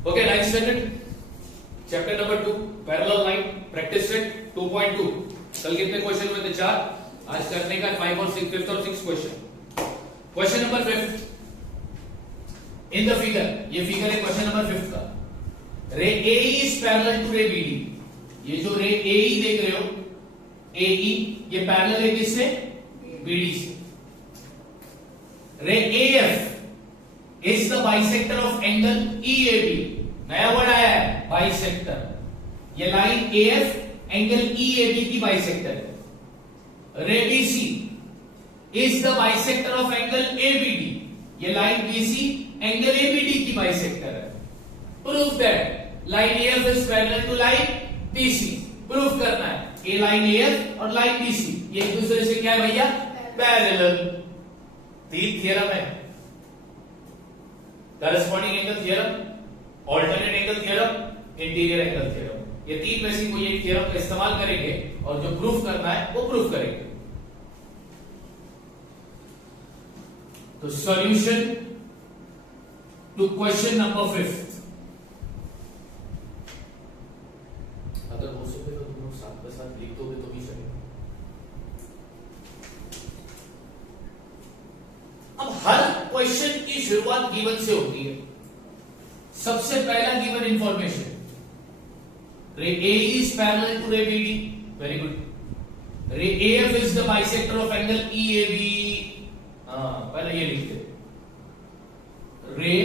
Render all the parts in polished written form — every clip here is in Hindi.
Okay, 9th standard, chapter number 2, parallel line, practice set 2.2. कल कितने क्वेश्चन हुए थे? 4. आज करने का 5 और 6, 5th और 6th question. Question number 5 in the figure, ये फिगर है क्वेश्चन नंबर 5 का. रे A is parallel to ray B D. ये जो रे ए ई देख रहे हो, ए ई, ये पैरेलल है किससे? बी डी से. Ray A F is the bisector of angle E A B. नया वर्ड आया है, बाइसेक्टर. ये line A F angle E A B की बाइसेक्टर है. Ray B C is the bisector of angle A B D. ये line B C angle A B D की बाइसेक्टर है. Proof that line A F is parallel to line B C. Proof करना है ए लाइन ए एफ और लाइन बी सी ये एक दूसरे से क्या है भैया? पैरेलल. तीन थ्योरम है, corresponding angle theorem, alternate angle theorem, interior angle theorem. ये तीन में से कोई एक थ्योरम का इस्तेमाल करेंगे और जो प्रूफ करना है वो प्रूफ करेंगे. तो सॉल्यूशन टू क्वेश्चन नंबर 5. अगर हो सके तो तुम लोग साथ में साथ लिख दोगे तो भी चलेगा. अब हर क्वेश्चन की शुरुआत गिवन से होती है. सबसे पहला given information, ray A is parallel to ray B D. Very good. Ray A F is the bisector of angle E A B. पहले ये लिखते. Ray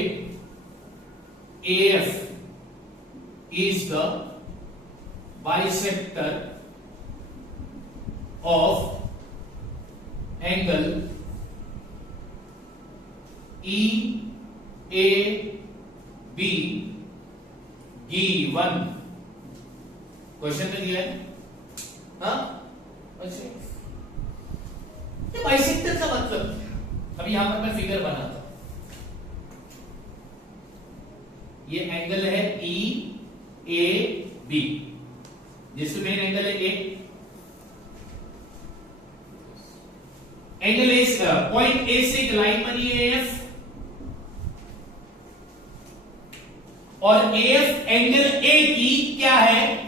A F is the bisector of angle E A B given. Question में दिया है. हाँ, अच्छा, ये बाइसेक्टर का मतलब क्या? अभी यहां पर मैं फिगर बनाता हूं. ये एंगल है ई ए बी, जिसमें मेन एंगल है ए. एंगल ए, पॉइंट ए से एक लाइन बनी है एफ, और एफ एंगल ए की क्या है?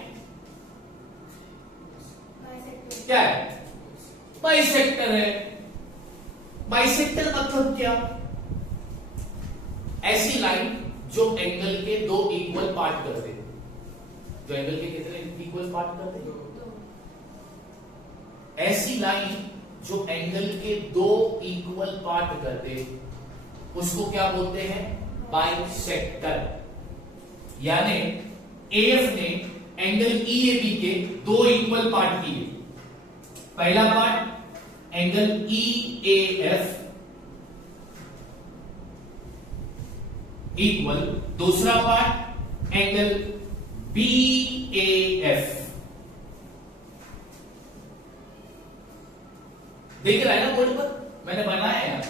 क्या है? बाइसेक्टर है. बाइसेक्टर मतलब क्या? ऐसी लाइन जो एंगल के दो इक्वल पार्ट कर दे. जो एंगल के कितने इक्वल पार्ट कर दे? ऐसी लाइन जो एंगल के दो इक्वल पार्ट कर दे, उसको क्या बोलते हैं? बाइसेक्टर. यानी एएफ ने एंगल ईएबी के दो इक्वल पार्ट किए. पहला पार्ट एंगल ईएएफ इक्वल, दूसरा पार्ट एंगल बीएएफ. देख रहा है ना बोर्ड पर? मैंने बनाया है.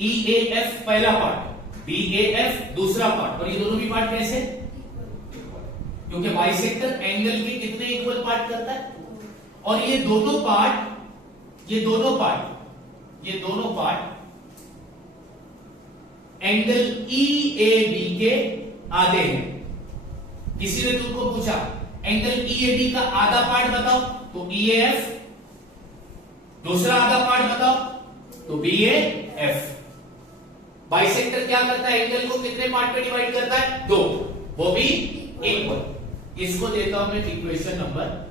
ईएएफ पहला पार्ट, बीएएफ दूसरा पार्ट. और ये दोनों भी पार्ट कैसे? क्योंकि बाइसेक्टर एंगल के कितने इक्वल पार्ट करता है. और ये दोनों पार्ट एंगल ईएबी के आधे हैं. किसी ने तुमको पूछा एंगल ईएबी का आधा पार्ट बताओ, तो ईएएफ. दूसरा आधा पार्ट बताओ, तो बीएएफ. बाइसेक्टर क्या करता है? एंगल को कितने पार्ट में डिवाइड करता है? दो, वो भी इक्वल. इसको देता हूं मैं इक्वेशन नंबर.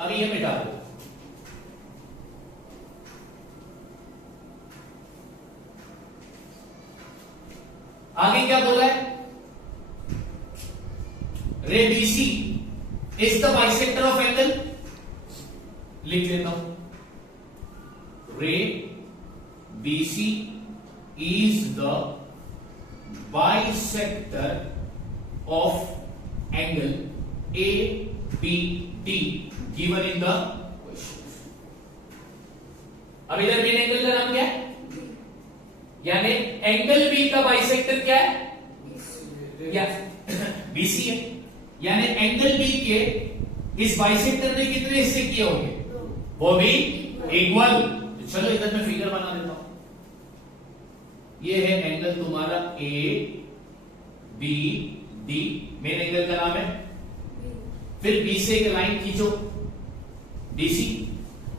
अब ये मिटा दो. आगे क्या बोला है? रे BC is the bisector of angle. लिख लेता हूं. रे BC is the bisector of angle ABD given in the question. अब इधर मेन एंगल का नाम क्या है? यानी एंगल B का बाइसेक्टर क्या है? या BC है. यानी एंगल B के इस बाइसेक्टर ने कितने हिस्से किए होंगे? वो भी इक्वल. चलो इधर मैं फिगर बना देता हूं. ये है एंगल तुम्हारा A B D, main angle का नाम है। फिर बी से एक लाइन खींचो डीसी।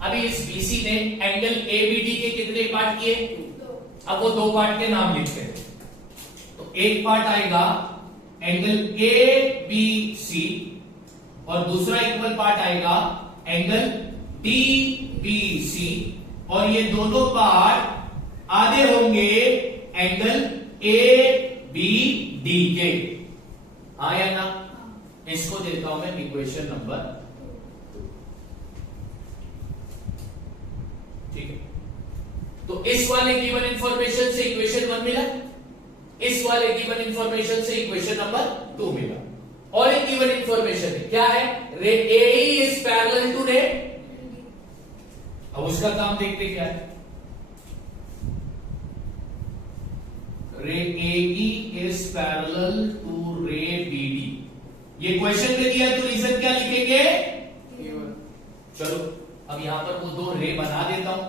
अभी इस बीसी ने एंगल एबीडी के कितने पार्ट किए? अब वो दो पार्ट के नाम लिखते हैं। तो एक पार्ट आएगा एंगल ए बी सी और दूसरा इक्वल पार्ट आएगा एंगल डी बी सी, और ये दोनों पार्ट आधे होंगे एंगल ए बी डी के। हाँ या ना? इसको देता हूं मैं इक्वेशन नंबर, ठीक है। तो इस वाले गिवन इंफॉर्मेशन से इक्वेशन 1 मिला, इस वाले गिवन इंफॉर्मेशन से इक्वेशन नंबर 2 मिला। और एक गिवन इंफॉर्मेशन है, क्या है? रे ए इज पैरेलल टू रे। अब उसका काम देखते क्या है। रे A is parallel to ray B D. ये क्वेश्चन में दिया तो रीजन क्या लिखेंगे? चलो अब यहां पर वो दो रे बना देता हूं।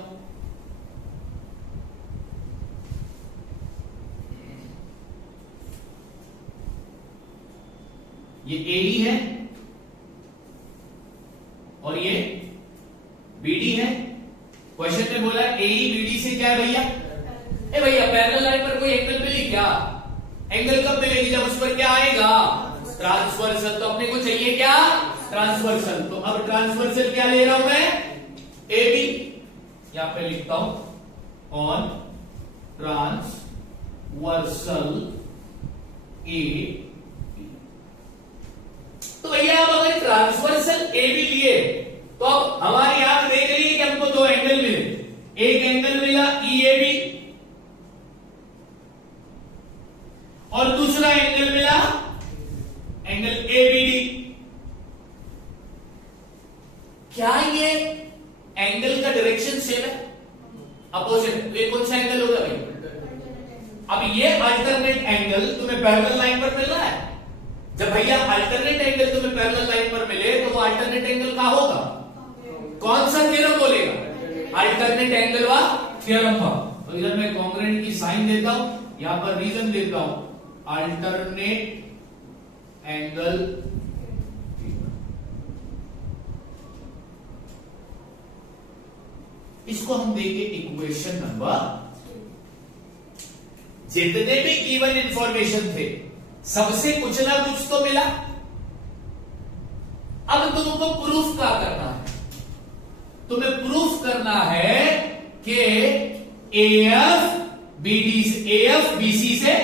ये एडी है और ये बीडी है। क्वेश्चन में बोला एई बीडी से क्या है भैया? ए भैया पैरेलल लाइन पर कोई एंगल मिली क्या? एंगल कब मिलेगी? जब उस पर क्या आएगा? ट्रांसवर्सल। तो अपने को चाहिए क्या? ट्रांसवर्सल। तो अब ट्रांसवर्सल क्या ले रहा हूं मैं? A B. यहां पे लिखता हूं ऑन ट्रांसवर्सल ए। तो भैया अब अगर ट्रांसवर्सल ए बी लिए तो अब हमारी आंख देख रही है कि हमको दो एंगल मिले। एक एंगल मिला ई ए बी और दूसरा एंगल मिला एंगल ए बी डी। क्या ये एंगल का डायरेक्शन सेम है? अपोजिट। ये कौन सा एंगल होगा भाई? अब ये अल्टरनेट एंगल तुम्हें पैरेलल लाइन पर मिल रहा है। जब भैया अल्टरनेट एंगल तुम्हें पैरेलल लाइन पर मिले तो वो अल्टरनेट एंगल का होगा? कौन सा थ्योरम बोलेगा? अल्टरनेट एंगल वा थ्योरम का। तो इधर मैं कॉन्ग्रुएंट की साइन देता हूं, यहां पर रीजन देता हूं अल्टरनेट एंगल। इसको हम देंगे इक्वेशन नंबर। जितने भी गिवन इंफॉर्मेशन थे सबसे कुछ ना कुछ तो मिला। अब तुमको प्रूफ क्या करना है? तुम्हें प्रूफ करना है कि एएफ बीसी से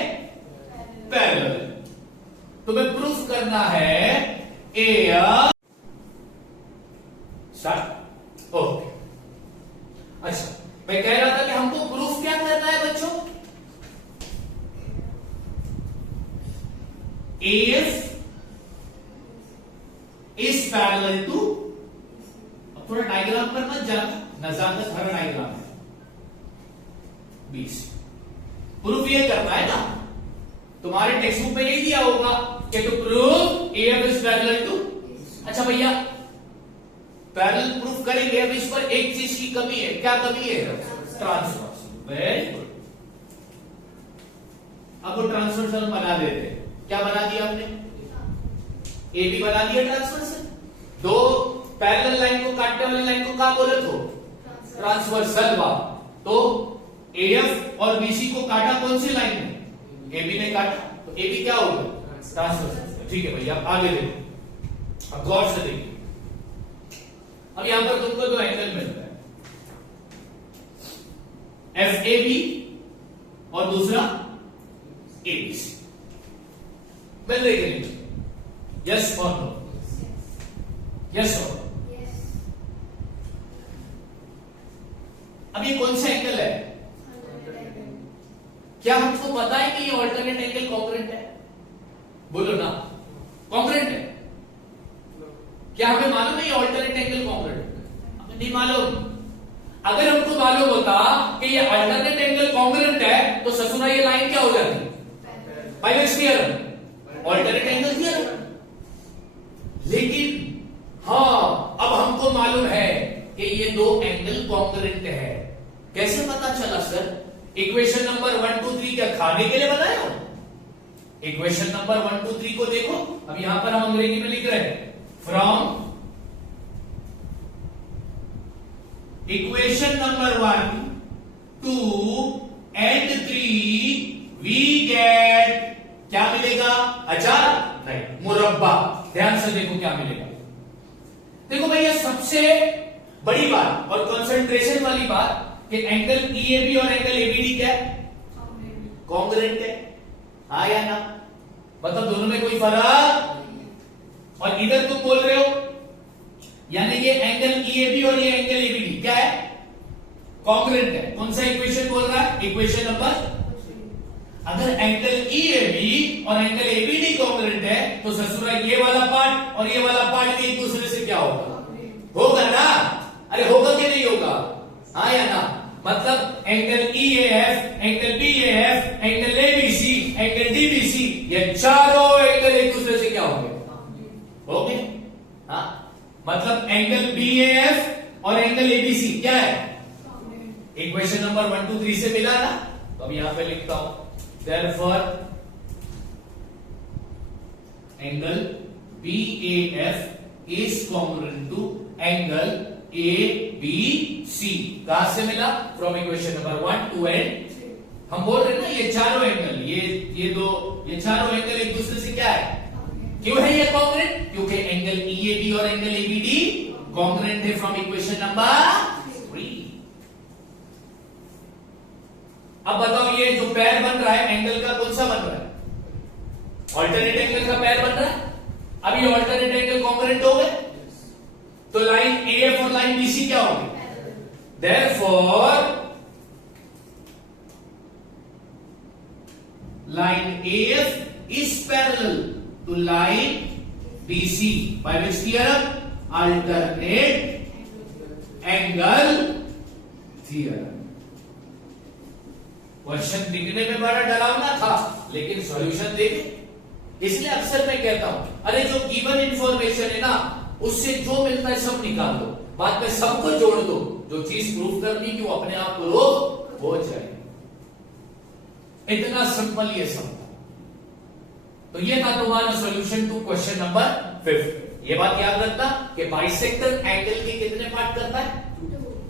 पैरेलल। तुम्हें प्रूफ करना है एएफ। स्टार्ट। ओके, अच्छा मैं कह रहा था कि हमको प्रूफ क्या करना है बच्चों? AF is parallel to, अब थोड़ा डायग्राम पर मत जाना, नजाकत हर डायग्राम है 20। प्रूफ ये करना है ना, तुम्हारे टेक्स्ट बुक में यही दिया होगा कि to prove AF is parallel to। अच्छा भैया पैरेलल प्रूफ करेंगे, अब इस पर एक चीज की कमी है। क्या कमी है? ट्रांसवर्सल। Very good. अब वो ट्रांसवर्सल बना देते हैं। क्या बना दिया आपने? ए बी बना दिया ट्रांसवर्सल। दो पैरेलल लाइन को काटने वाली लाइन को क्या बोले तो? ट्रांसवर्सल। तो एएफ और बीसी को काटा कौन सी लाइन में? ए बी ने काटा, तो ए बी क्या होगा? ट्रांसवर्सल। ठीक है भैया, आप आगे देखो, अब गौर से देखिए। अब यहां पर तुमको दो एंगल मिलता है, एफ ए बी और दूसरा ए बी सी। मिल रही है? यस और नो? यस और नो? अब ये कौन सा एंगल है? क्या हमको पता है कि ये ऑल्टरनेट एंगल कॉन्ग्रुएंट है? बोलो ना, कॉन्ग्रुएंट है? क्या हमें मालूम है ये ऑल्टरनेट एंगल कॉन्ग्रुएंट है? हमें नहीं मालूम। अगर हमको मालूम होता कि ये अल्टरनेट एंगल कॉन्ग्रुएंट है तो ससुरा ये लाइन क्या हो जाती? पाइवेट्स थ्योरम, ऑल्टरनेट एंगल थ्योरम। लेकिन हाँ, अब हमको मालूम है कि ये दो एंगल कॉन्ग्रुएंट है। कैसे पता चला सर? इक्वेशन नंबर 1 2 3 क्या खाने के लिए बनाया हो? इक्वेशन नंबर 1 2 3 को देखो, अब यहां पर हम अंग्रेजी में लिख रहे हैं from equation number 1 2 and 3 we get, क्या मिलेगा? अचार नहीं, मुरब्बा। ध्यान से देखो क्या मिलेगा। देखो भैया सबसे बड़ी बात और कंसंट्रेशन वाली बात कि एंगल ईएबी और एंगल एबीडी क्या है? कॉन्ग्रुएंट है, हाँ या ना? मतलब दोनों में कोई फर्क, और इधर तुम बोल रहे हो यानी ये एंगल ईएबी और ये एंगल एबीडी क्या है? कॉन्ग्रुएंट है। कौन सा इक्वेशन बोल रहा है? Equation number. अगर एंगल ईएबी और एंगल एबीडी कॉन्ग्रुएंट है तो ससुरा ये वाला पार्ट और ये वाला पार्ट भी एक दूसरे से क्या होगा? होगा ना? अरे होगा कि नहीं होगा? हाँ या ना? मतलब angle EAF, angle BAF, angle ABC, angle DBC, ये चारों एंगल एक दूसरे से क्या होंगे? होंगे। हाँ, मतलब एंगल बीएएफ और एंगल एबीसी क्या है? इक्वेशन नंबर 1 2 3 से मिला ना? तो अब यहां पे लिखता हूं therefore angle BAF is congruent to angle ABC। कहां से मिला? फ्रॉम इक्वेशन नंबर 1 2 एंड हम बोल रहे हैं ना ये चारों एंगल, ये चारों एंगल एक दूसरे से क्या है? क्यों है ये कॉन्ग्रुएंट? क्योंकि एंगल ईएबी और एंगल एबीडी कॉन्ग्रुएंट है फ्रॉम इक्वेशन नंबर 3। अब बताओ ये जो पैर बन रहा है एंगल का कौन सा बन रहा है? ऑल्टरनेट एंगल का पैर बन रहा है। अब ये ऑल्टरनेट एंगल कॉन्ग्रुएंट हो गए तो लाइन एएफ और लाइन बीसी क्या होगी? Therefore line AF is parallel to line BC by which theorem? Alternate angle theorem. Question दिखने में बड़ा डरावना था लेकिन सॉल्यूशन देखे। इसलिए अक्सर मैं कहता हूं अरे जो गिवन इंफॉर्मेशन है ना उससे जो मिलता है सब निकाल दो, बाद में सबको जोड़ दो, जो चीज प्रूव करनी कि वो अपने आप प्रूव हो जाए। इतना सिंपल ये सब। तो ये था तुम्हारा सॉल्यूशन टू क्वेश्चन नंबर 5। ये बात याद रखना कि बाइसेक्टर एंगल के कितने पार्ट करता है,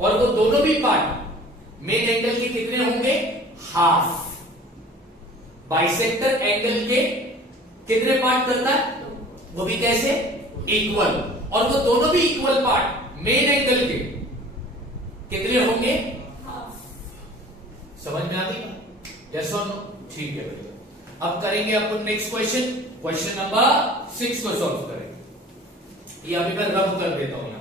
और वो दोनों भी पार्ट मेन एंगल के कितने होंगे? हाफ। बाइसेक्टर एंगल के कितने पार्ट करता है? वो भी कैसे? इक्वल। और वो दोनों भी इक्वल पार्ट मेन एंगल के कितने होंगे? हाफ। समझ में आ गई? यस और नो? ठीक है भैया। अब करेंगे अपन नेक्स्ट क्वेश्चन, क्वेश्चन नंबर 6 को सॉल्व करेंगे। ये अभी मैं रब कर देता हूं यहां।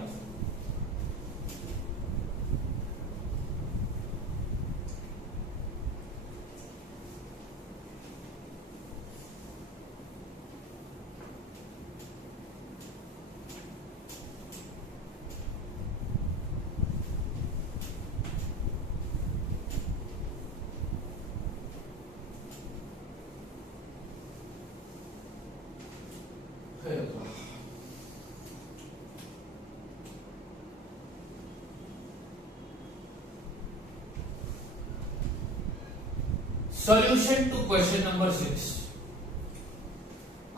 Solution to question number 6।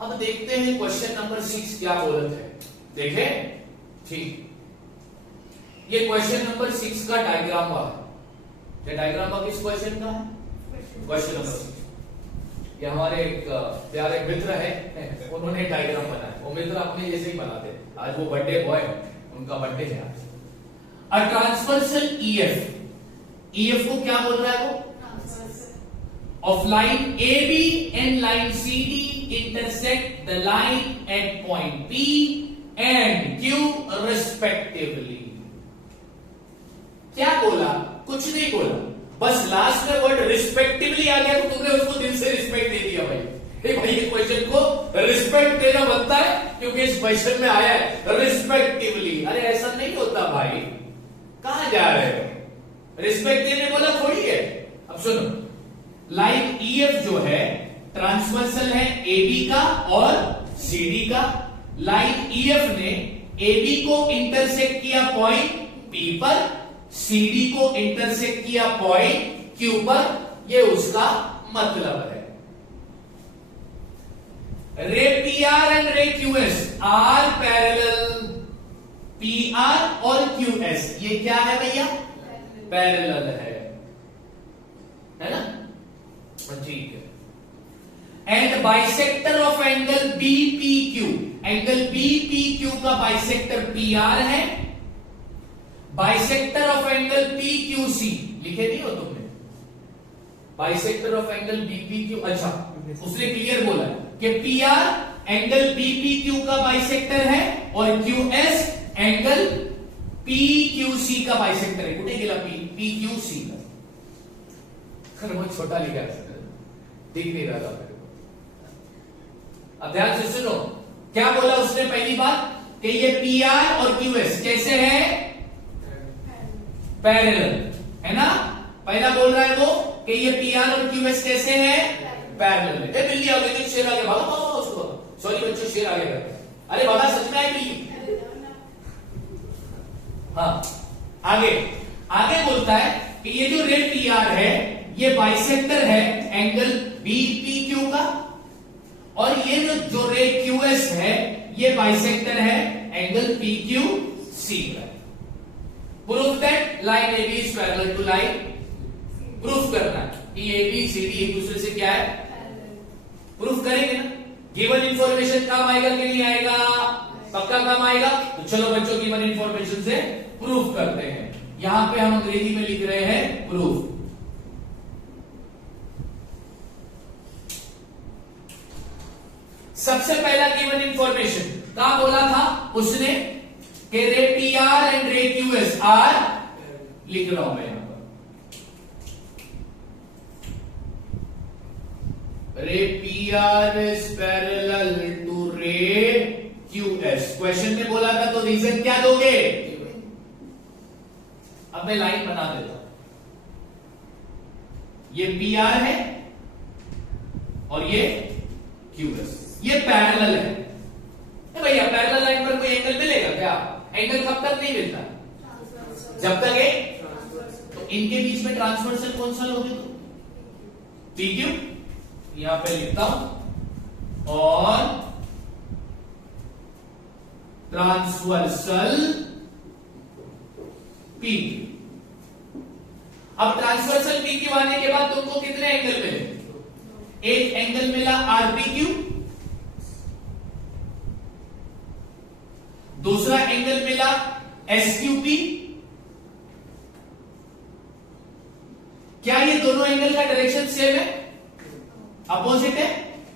अब देखते हैं क्वेश्चन नंबर 6 क्या बोलत है। देखें, ठीक। ये क्वेश्चन नंबर 6 का डायग्राम है। ये डायग्राम किस क्वेश्चन का है? Question number 6। ये हमारे एक प्यारे मित्र है, उन्होंने डायग्राम बनाया। वो मित्र अपने जैसे ही बनाते। आज वो बर्थडे बॉय, उनका बर्थडे है आज। अ ट्रांसवर्सल ईएफ, ईएफ को क्या बोल रहा है वो? Of line AB and line CD intersect the line at point P and Q respectively। क्या बोला? कुछ नहीं बोला, बस लास्ट में वर्ड रिस्पेक्टिवली आ गया तो तुमने उसको दिल से रिस्पेक्ट दे दिया भाई। भाई ये क्वेश्चन को रिस्पेक्ट देना बनता है क्योंकि इस क्वेश्चन में आया है रिस्पेक्टिवली। अरे ऐसा नहीं होता भाई, कहां जा रहे हो? रिस्पेक्ट देने बोला थोड़ी है। अब सुनो, लाइन ईएफ जो है ट्रांसवर्सल है एबी का और सीडी का। लाइन ईएफ ने एबी को इंटरसेक्ट किया पॉइंट पी पर, सीडी को इंटरसेक्ट किया पॉइंट क्यू पर, ये उसका मतलब है। Ray P R and ray Q S R parallel, P R और क्यू एस ये क्या है भैया? पैरेलल है ना? ठीक है। And bisector of angle B P Q, angle B P Q का बाइसेक्टर पी आर है, bisector of angle P Q सी लिखे नहीं हो तुमने? Bisector of angle B P Q, अच्छा उसने क्लियर बोला कि P R angle B P Q का बाइसेक्टर है और Q S angle P Q C का बाइसेक्टर है। कुठे गेला पी? पी क्यू सी का। बहुत छोटा लिखा है, दिख नहीं रहा था मेरे को। अब ध्यान से सुनो, क्या बोला उसने? पहली बात कि ये पी आर और क्यू एस कैसे है? पैरेलल है ना? पहला बोल रहा है वो कि ये पी आर और क्यू एस कैसे है? पैरेलल है। बिल्ली आ गई, शेर आ गया, भागो उसको। सॉरी बच्चों, शेर आ गया। अरे भागा, सच में आई बिल्ली। हाँ, आगे बोलता है कि ये जो रे पी आर है ये बाइसेक्टर है एंगल बी पी क्यू का, और ये जो रे क्यू एस है ये बाइसेक्टर है एंगल पी क्यू सी का। Proof that line A B is parallel to line, proof करना कि ए बी सी डी एक दूसरे से क्या है? प्रूफ करेंगे ना। गिवन इंफॉर्मेशन काम आएगा कि नहीं आएगा? पक्का काम आएगा। तो चलो बच्चों, गिवन इंफॉर्मेशन से प्रूफ करते हैं। यहां पे हम अंग्रेजी में लिख रहे हैं प्रूफ। सबसे पहला गिवन इंफॉर्मेशन कहां बोला था उसने कि ray P R and ray Q S R, लिख रहा हूं मैं यहां पर, ray P R is parallel to ray Q S. Question में बोला था तो रीजन क्या दोगे? अब मैं लाइन बना देता हूं। ये पी आर है और ये क्यू एस, ये पैरेलल है। भैया पैरेलल लाइन पर कोई एंगल मिलेगा क्या? एंगल कब तक नहीं मिलता? जब तक है। तो इनके बीच में ट्रांसवर्सल कौन सा लोगे? तो पी क्यू यहां पे लिखता हूं, और ट्रांसवर्सल पी क्यू। अब ट्रांसवर्सल पी क्यू आने के बाद तुमको कितने एंगल मिले? एक एंगल मिला आरपी क्यू, दूसरा एंगल मिला एसक्यूपी। क्या ये दोनों एंगल का डायरेक्शन सेम है? अपोजिट है।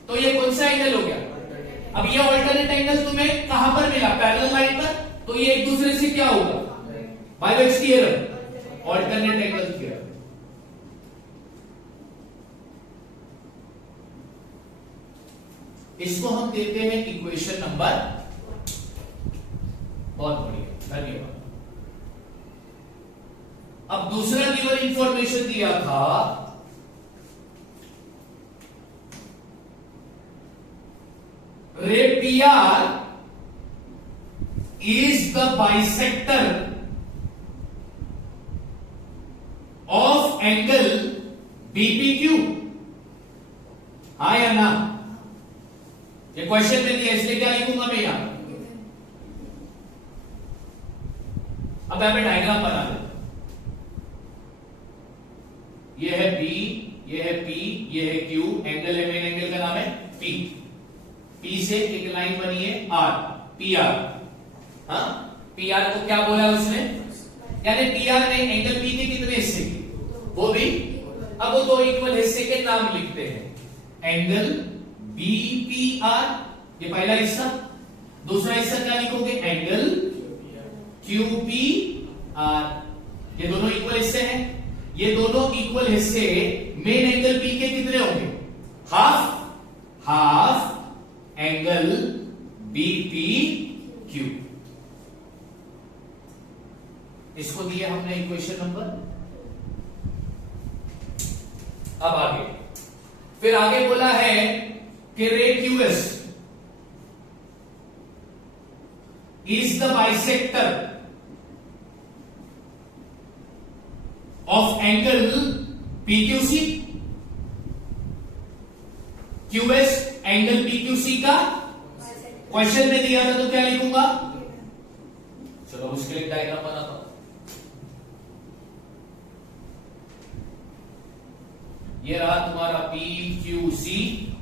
तो ये कौन सा एंगल हो गया? अब ये ऑल्टरनेट एंगल तुम्हें कहां पर मिला? पैरेलल लाइन पर। तो ये एक दूसरे से क्या होगा? By which theorem, alternate angle theorem. इसको हम देते हैं इक्वेशन नंबर। बहुत बढ़िया, धन्यवाद। अब दूसरा गिवन इंफॉर्मेशन दिया था रे P R is the bisector of angle BPQ. हाँ या ना? ये क्वेश्चन में दिया, इसलिए क्या लिखूंगा मैं यहां? अब मैं डायग्राम बना देता हूं। ये है बी, ये है पी, ये है क्यू। एंगल है, मेन एंगल का नाम है पी। पी से एक लाइन बनी है आर, पी आर। हाँ, पी आर को क्या बोला उसने? यानी पी आर ने एंगल पी के कितने हिस्से किए? वो भी। अब वो दो इक्वल हिस्से के नाम लिखते हैं। एंगल बी पी आर, ये पहला हिस्सा। दूसरा हिस्सा क्या लिखोगे? Angle Q P R. ये दोनों इक्वल हिस्से हैं। ये दोनों इक्वल हिस्से मेन एंगल पी के कितने होंगे? Half. Half angle B P Q. इसको दिया हमने इक्वेशन नंबर। अब आगे, फिर आगे बोला है कि रे Q S is the bisector of angle PQC, QS angle PQC का क्वेश्चन में दिया था तो क्या लिखूंगा? चलो उसके लिए डायग्राम बनाता हूं। ये रहा तुम्हारा PQC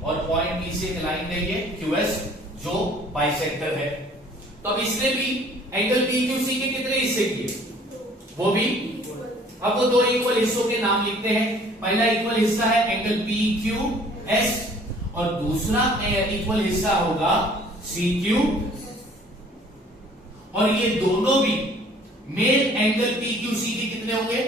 और पॉइंट B से एक लाइन है ये QS जो बाइसेक्टर है। तो अब इसने भी एंगल PQC के कितने हिस्से किए? वो भी। अब वो दो इक्वल हिस्सों के नाम लिखते हैं। पहला इक्वल हिस्सा है एंगल PQS और दूसरा इक्वल हिस्सा होगा CQ, और ये दोनों भी मेन एंगल PQC के कितने होंगे?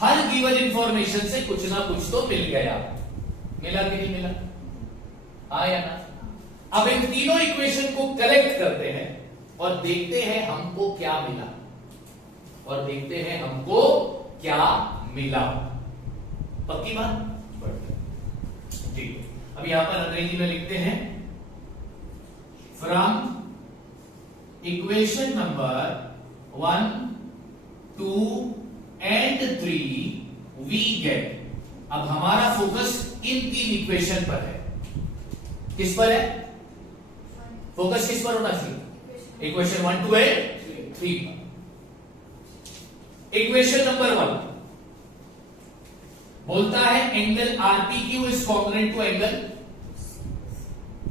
हर गिवन इंफॉर्मेशन से कुछ ना कुछ तो मिल गया। मिला कि नहीं मिला? हाँ या ना? अब इन तीनों इक्वेशन को कलेक्ट करते हैं और देखते हैं हमको क्या मिला, और देखते हैं हमको क्या मिला। पक्की बात? ठीक है। अब यहां पर अंग्रेजी में लिखते हैं, from equation number 1, 2 and 3 we get. अब हमारा फोकस इन तीन इक्वेशन पर है। किस पर है फोकस? किस पर होना चाहिए? इक्वेशन 1, 2 एंड 3 पर। इक्वेशन नंबर 1 बोलता है angle RPQ is congruent to angle,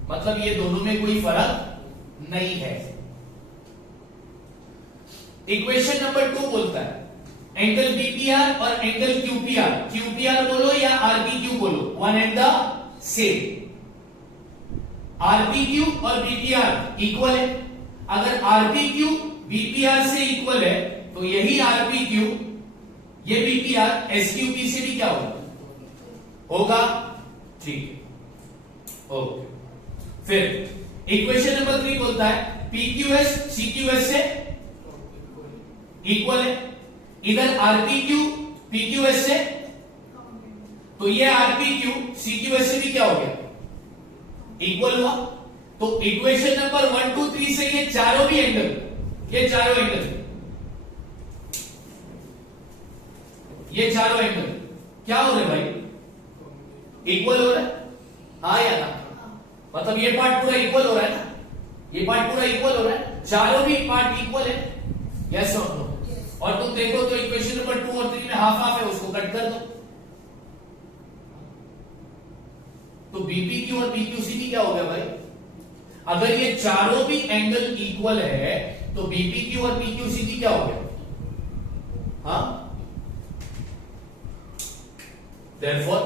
मतलब ये दोनों में कोई फर्क नहीं है। इक्वेशन नंबर 2 बोलता है एंगल BPR और एंगल QPR, QPR बोलो या RPQ बोलो, one and the same. RPQ और BPR इक्वल है। अगर RPQ BPR से इक्वल है तो यही RPQ ये BPR SQP से भी क्या होगा? ठीक। ओके। फिर इक्वेशन नंबर 3 बोलता है PQS CQS से इक्वल है। इधर RPQ PQS से, तो ये RPQ CQS से भी क्या हो गया? इक्वल हुआ। तो इक्वेशन नंबर 1, 2, 3 से ये चारों भी एंगल, ये चारों एंगल क्या हो रहे भाई? इक्वल हो रहा है। हाँ या ना? मतलब ये पार्ट पूरा इक्वल हो रहा है ना? ये पार्ट पूरा इक्वल हो रहा है, चारों भी पार्ट इक्वल है। यस और नो? और तुम देखो तो इक्वेशन नंबर 2 और 3 में हाफ हाफ है, उसको कट कर दो। तो BPQ और BQC भी क्या हो गया भाई? अगर ये चारों भी एंगल इक्वल है तो BPQ और PQC भी क्या हो गया? हाँ। Therefore,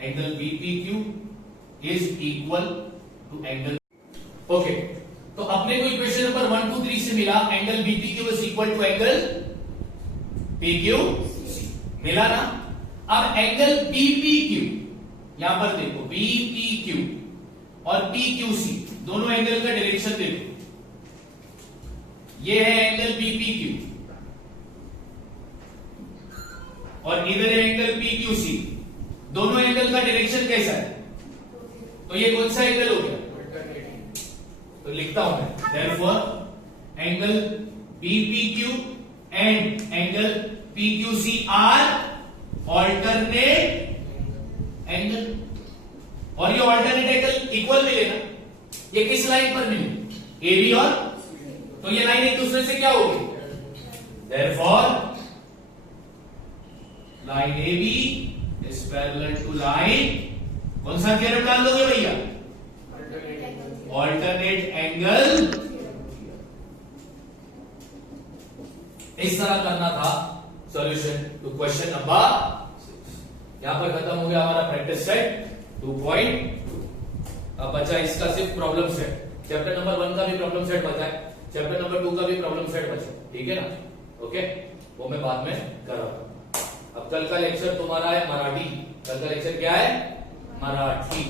angle BPQ is equal to angle. Okay, तो अपने को इक्वेशन नंबर 1, 2, 3 से मिला angle BPQ is equal to angle PQC, मिला ना? अब एंगल BPQ, यहां पर देखो BPQ और PQC दोनों एंगल का डायरेक्शन देखो। ये है एंगल BPQ और इधर है एंगल PQC, दोनों एंगल का डायरेक्शन कैसा है? तो ये कौन सा एंगल हो गया? तो लिखता हूं मैं, therefore angle BPQ and angle PQC are alternate angle. और ये ऑल्टरनेट एंगल इक्वल मिले ना? ये किस लाइन पर मिले? AB और, तो ये लाइन एक दूसरे से क्या होगी? therefore line AB is parallel to line, कौन सा थ्योरम डाल दोगे भैया? Alternate angle. इस तरह करना था सॉल्यूशन टू क्वेश्चन नंबर 6। यहां पर खत्म हो गया हमारा प्रैक्टिस सेट 2.2। अब बचा इसका सिर्फ प्रॉब्लम सेट। चैप्टर नंबर 1 का भी प्रॉब्लम सेट बचा है, चैप्टर नंबर 2 का भी प्रॉब्लम सेट बचा, ठीक है ना? ओके, वो मैं बाद में कर रहा हूं। अब कल का लेक्चर तुम्हारा है मराठी। कल का लेक्चर क्या है? मराठी।